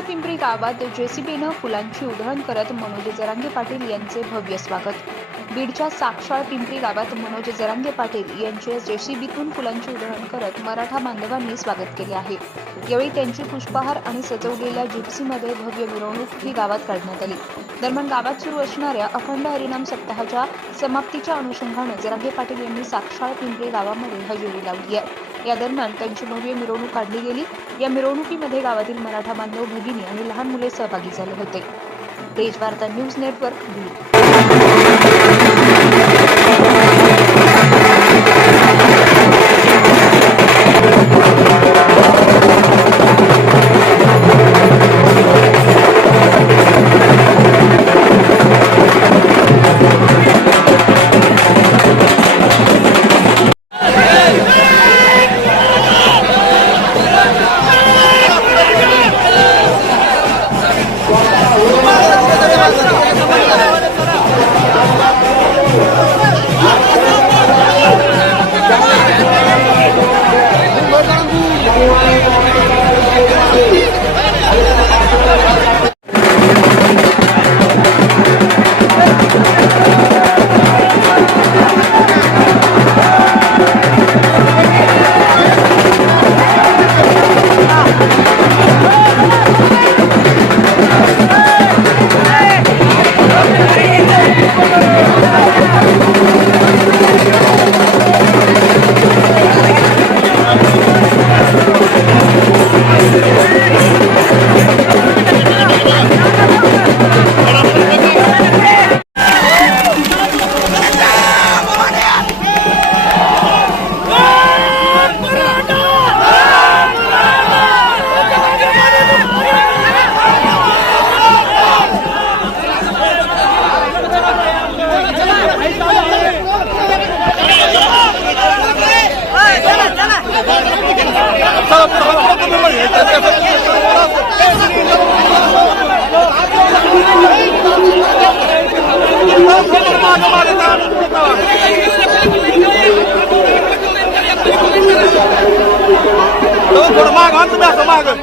पिंपरी गावात जेसीबीनं फुलांची उधळण करत मनोज जरांगे पाटील यांचे भव्य स्वागत. बीडच्या साक्षाळ पिंपरी गावात मनोज जरांगे पाटील यांचे जेसीबीतून फुलांची उधळण करत मराठा बांधवांनी स्वागत केले आहे. यावेळी त्यांची पुष्पहार आणि सजवलेल्या जिप्सीमध्ये भव्य मिरवणूक ही गावात काढण्यात आली. दरम्यान गावात सुरू असणाऱ्या अखंड हरिनाम सप्ताहाच्या समाप्तीच्या अनुषंगानं जरांगे पाटील यांनी साक्षाळ पिंपरी गावामध्ये हजेरी लावली आहे. या दरम्यान त्यांची भव्य मिरवणूक काढली गेली. या मिरवणुकीमध्ये गावातील मराठा बांधव भगिनी आणि लहान मुले सहभागी झाले होते. तेज वार्ता न्यूज़ नेटवर्क भी माघमा